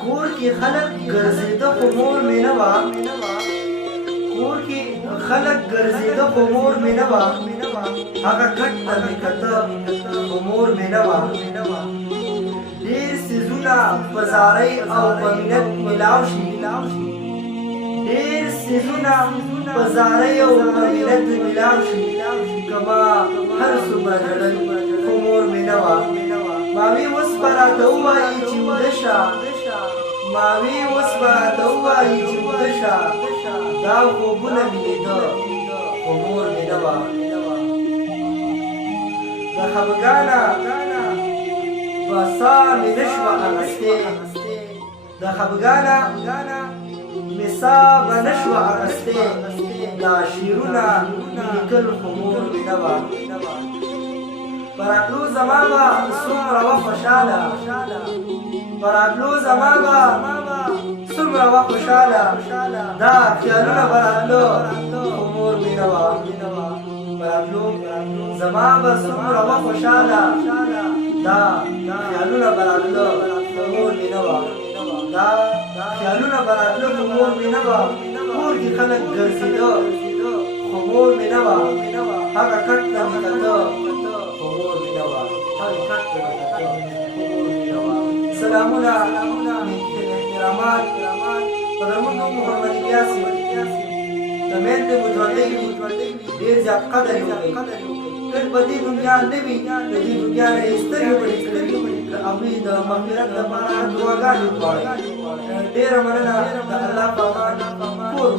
کور کې خلک ګرځېده خو مور مې نه وه کور کې خلک ګرځېده خو مور مې نه وه هغه کټ ته مې کته خو مور مې نه وه ډېر څیزونه په زارۍ او په مینت ملاو شي ډېر څیزونه په زارۍ او په مینت ملاو شي که ما هر څومره ژړل خو مور مې نه وه ماوی اوس به راته ووایي چې وده شه ماوی اوس به راته ووایي چې وده شه دا خوبونه مې لیده خو مور مې نه وه د خفګانه به ساه مې نه شوه اخیستې د خفګانه مې ساه به نه شوه اخیستې دا شعرونه مې لیکل خو مور مې نه وه په راتلو زما به څومره وه خوشحاله په راتلو زما به څومره وه خوشحاله دا خیالونه به راتلو خو مور مې نه وه په راتلو زما به څومره وه خوشحاله دا خیالونه به راتلو خو مور مې نه وه دا خیالونه به راتلو خو مور مې نه وه کور کې خلک ګرځېده خو مور مې نه وه هغه کټ ته مې کته سلامونه احترامات قدرمنو محمد الیاس د میندې متولۍ ډېر زیات قدر یې وکړئ تل په دې دنیا نه وي د دې دنیا نه یې سترګې مړې کړې د هغوی د مغفرت لپاره دعاګانې وغواړئ ډېره مننه د الله په امان کور